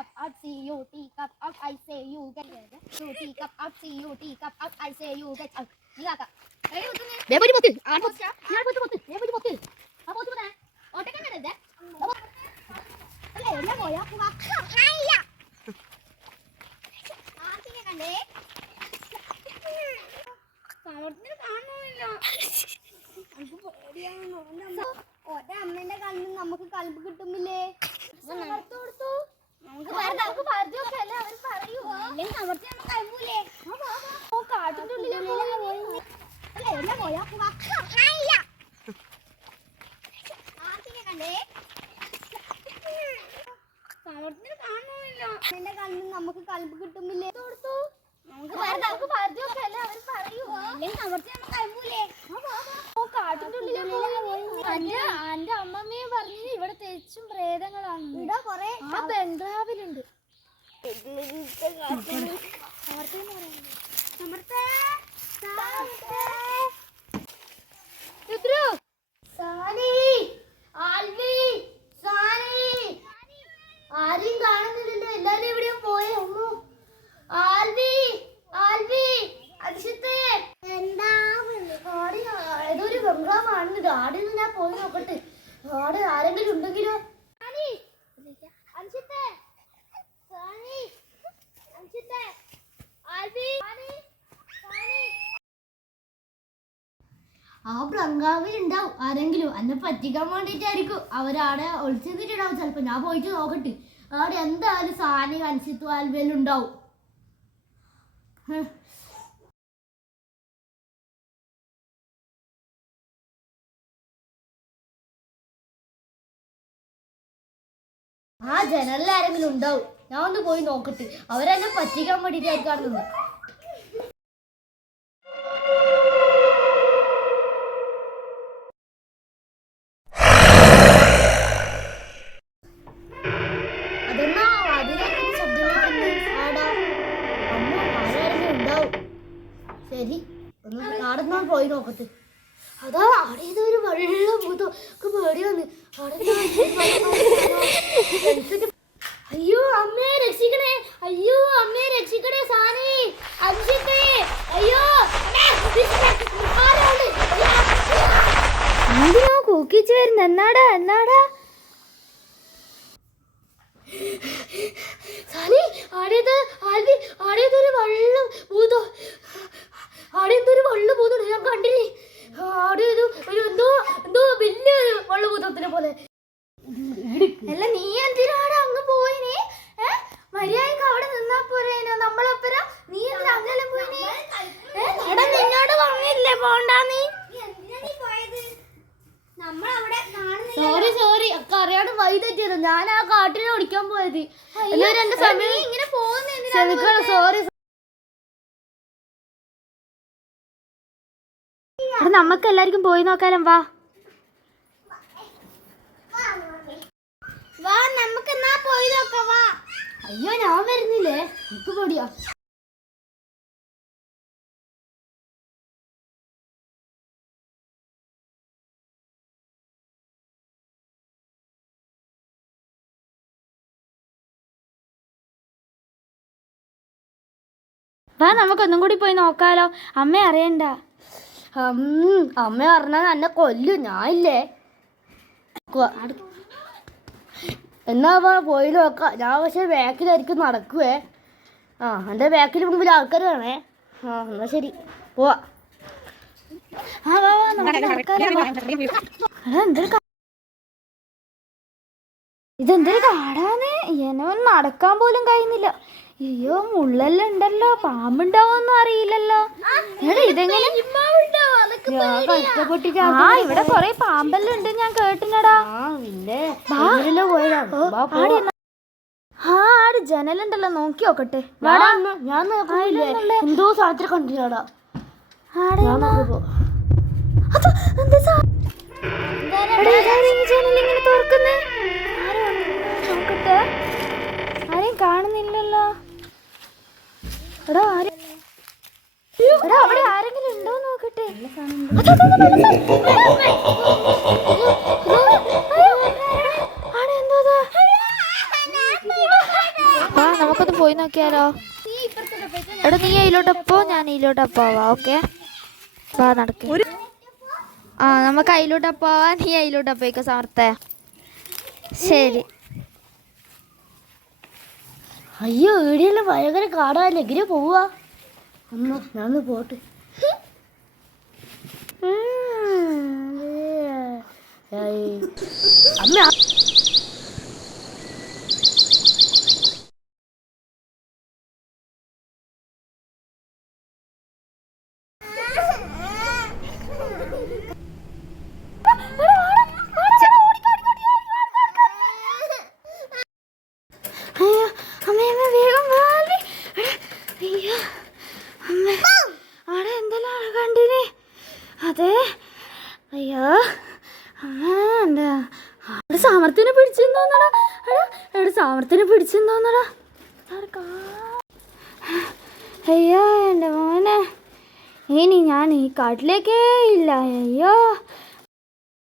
cup up C U teacup up I say you get it. So teacup up C U teacup up I say you get out. Nilaka. Ready uttunne. Bebodi botti. Aan botti. Yaar botti botti. Bebodi botti. Ha botti botti. Otte kan nade. Alle enna poya puga. Ayya. Aartike kande. Samarthine കാണുന്നില്ല. അൻകു പേടിയാണോ? ഓടെ അമ്മേന്റെ കണ്ണിൽ നമുക്ക് കൽബ് കിട്ടുന്നില്ലേ? സമർത്ഥ കൊടുത്തു. നമുക്ക് പരിചയമൊക്കെ അല്ലേ അവർ പറയൂ. അല്ലെങ്കിൽ സമർത്ഥ നമ്മൾ കഴിവൂലേ? ഓ കാട്ടിന്റെ ഉള്ളിലേക്ക് അല്ലേ എന്നെ പോയാ ആർത്തിനെ കണ്ടേ സമർത്ഥത്തിന് കാണുന്നില്ല. എന്റെ കണ്ണിൽ നമുക്ക് കൽബ് കിട്ടുന്നില്ലേ? കൊടുത്തു. നമുക്ക് പരിചയമൊക്കെ അല്ലേ അവർ പറയൂ. അല്ലെങ്കിൽ സമർത്ഥ നമ്മൾ കഴിവൂലേ? ഓ കാട്ടിന്റെ ഉള്ളിലേക്ക് എന്റെ അമ്മമ്മയെ പറഞ്ഞത് ഇവിടെ തെച്ചും പ്രേതങ്ങളാണ്. ഇവിടെ കൊറേ ആ ബംഗ്ലാവിലുണ്ട്. ആരെയും കാണുന്നില്ലല്ലോ. എല്ലാരും എവിടെയോ പോയേ. ഒന്നു ആൽവി ആൽവി അരിശത്തെ എന്താ ഏതൊരു ബംഗ്ലാവാണ്. ആടിന്ന് ഞാൻ പോയി നോക്കട്ടെ. ആട് ആരെങ്കിലും ഉണ്ടെങ്കിലോ? ആ ബംഗ്ലാവിലുണ്ടാവും ആരെങ്കിലും. എന്നെ പറ്റിക്കാൻ വേണ്ടിട്ടായിരിക്കും അവരാടെ ഒളിച്ചിട്ടുണ്ടാവും. ചിലപ്പോ ഞാൻ പോയിട്ട് നോക്കട്ടെ. അവിടെ എന്തായാലും സാനി അൻസിത്തു ആൽവേലും ഉണ്ടാവും. ആ ജനലിൽ ആരെങ്കിലും ഉണ്ടാവും. ഞാൻ ഒന്ന് പോയി നോക്കട്ടെ. അവരെന്നെ പറ്റിക്കാൻ വേണ്ടിട്ടായിരിക്കാണെന്ന്. അതെന്നാ അതിനൊക്കെ ശബ്ദം ആടാ. അമ്മ ആരെങ്കിലും ഉണ്ടാവും. ശരി ഒന്ന് നാടെന്നാ പോയി നോക്കട്ടെ. അതാ അവിടെ ഇതൊരു വെള്ളം ഭൂതം ഒക്കെ പേടിയാന്ന്. അയ്യോ അമ്മയെ രക്ഷിക്കണേ. അയ്യോ അമ്മയെ രക്ഷിക്കണേ. സാനി അഞ്ചിത്തെ അയ്യോ എന്തിനാ കൂക്കിച്ചു വരുന്ന? എന്നാടാ എന്നാടാ സാനി ആടേത് ആൽവി ആടേതൊരു വെള്ളം ഭൂതം. ആടേന്തൊരു വെള്ളം ഭൂതം ഞാൻ കണ്ടില്ലേ. അവിടെ ഒരു എന്തോ വലിയ വെള്ളഭൂതത്തിനെ പോലെ. അല്ല നീ എന്തിനാണ് അങ്ങ് പോയിനെ? മര്യാദക്ക് അവിടെ നിന്നാ പോരേനോ നമ്മളൊപ്പരം? നീ എന്തിനാ അങ്ങനെ പോയിനെ? നിന്നോട് പറഞ്ഞില്ലേ പോണ്ടാ? നീ സോറി സോറി ഒക്കെ അറിയാണ്ട് വഴി തെറ്റിയത്. ഞാൻ ആ കാട്ടിനെ ഓടിക്കാൻ പോയത്. എന്റെ സമയം ഇങ്ങനെ പോകുന്ന സോറി. നമുക്ക് എല്ലാവർക്കും പോയി നോക്കാലും. വാ വാ നമുക്ക് എന്നാ പോയി നോക്കാം. വാ. അയ്യോ ഞാൻ വരുന്നില്ലേ. എനിക്ക് പൊടിയാ. വാ നമുക്കൊന്നും കൂടി പോയി നോക്കാലോ. അമ്മ അറിയണ്ട. അമ്മ പറഞ്ഞാൽ എന്നെ കൊല്ലും. ഞാനില്ലേ. എന്നാ പോയി നോക്കാം. ഞാൻ പക്ഷെ ബാക്കിലായിരിക്കും നടക്കുവേ. എൻ്റെ ബാക്കിൽ മുമ്പിൽ ആൾക്കാർ വേണേ. എന്നാ ശരി പോവാ. ഇതെന്തൊരു കാടാന്ന്. എന്നോ നടക്കാൻ പോലും കഴിയുന്നില്ല. അയ്യോ മുള്ളെല്ലാം ഉണ്ടല്ലോ. പാമ്പുണ്ടാവോന്നും അറിയില്ലല്ലോ. ഇതെങ്ങനെ ഇവിടെ കൊറേ പാമ്പെല്ലാം ഉണ്ട് ഞാൻ കേട്ടിനടാ. ആട് ജനലുണ്ടല്ലോ നോക്കി നോക്കട്ടെ. ഞാൻ എന്തോ സാധനത്തിൽ കണ്ടില്ലാടാ. ജനലിങ്ങനെ തുറക്കുന്നേ. നോക്കട്ടെ. ആരെയും കാണുന്നില്ലല്ലോ. എടാ അവിടെ ആരെങ്കിലും ഉണ്ടോ നോക്കട്ടെ. പോയി നോക്കിയാലോ? എടാ നീ അതിലോട്ടപ്പോ ഞാൻ ഇതിലോട്ടപ്പോവാ. ഓക്കെ വാ നടക്ക്. ആ നമുക്ക് അതിലോട്ടപ്പോവാ, നീ അതിലോട്ടപ്പോയിക്കോ സമർത്ഥ. ശരി. അയ്യോ ഇവിടെയെല്ലാം ഭയങ്കര കാടാല്ലേ, എങ്ങനെ പോവാ? അമ്മ ഞാനൊന്ന് പോട്ടെ. അമ്മ അതെ അയ്യോ സാമർത്ഥ്യനെ പിടിച്ചെന്തോന്നടാ, എവിടെ സാമർത്ഥ്യനെ പിടിച്ചെന്തോന്നടാ. അയ്യോ എൻ്റെ മോനെ, ഇനി ഞാൻ ഈ കാട്ടിലേക്കേ ഇല്ല. അയ്യോ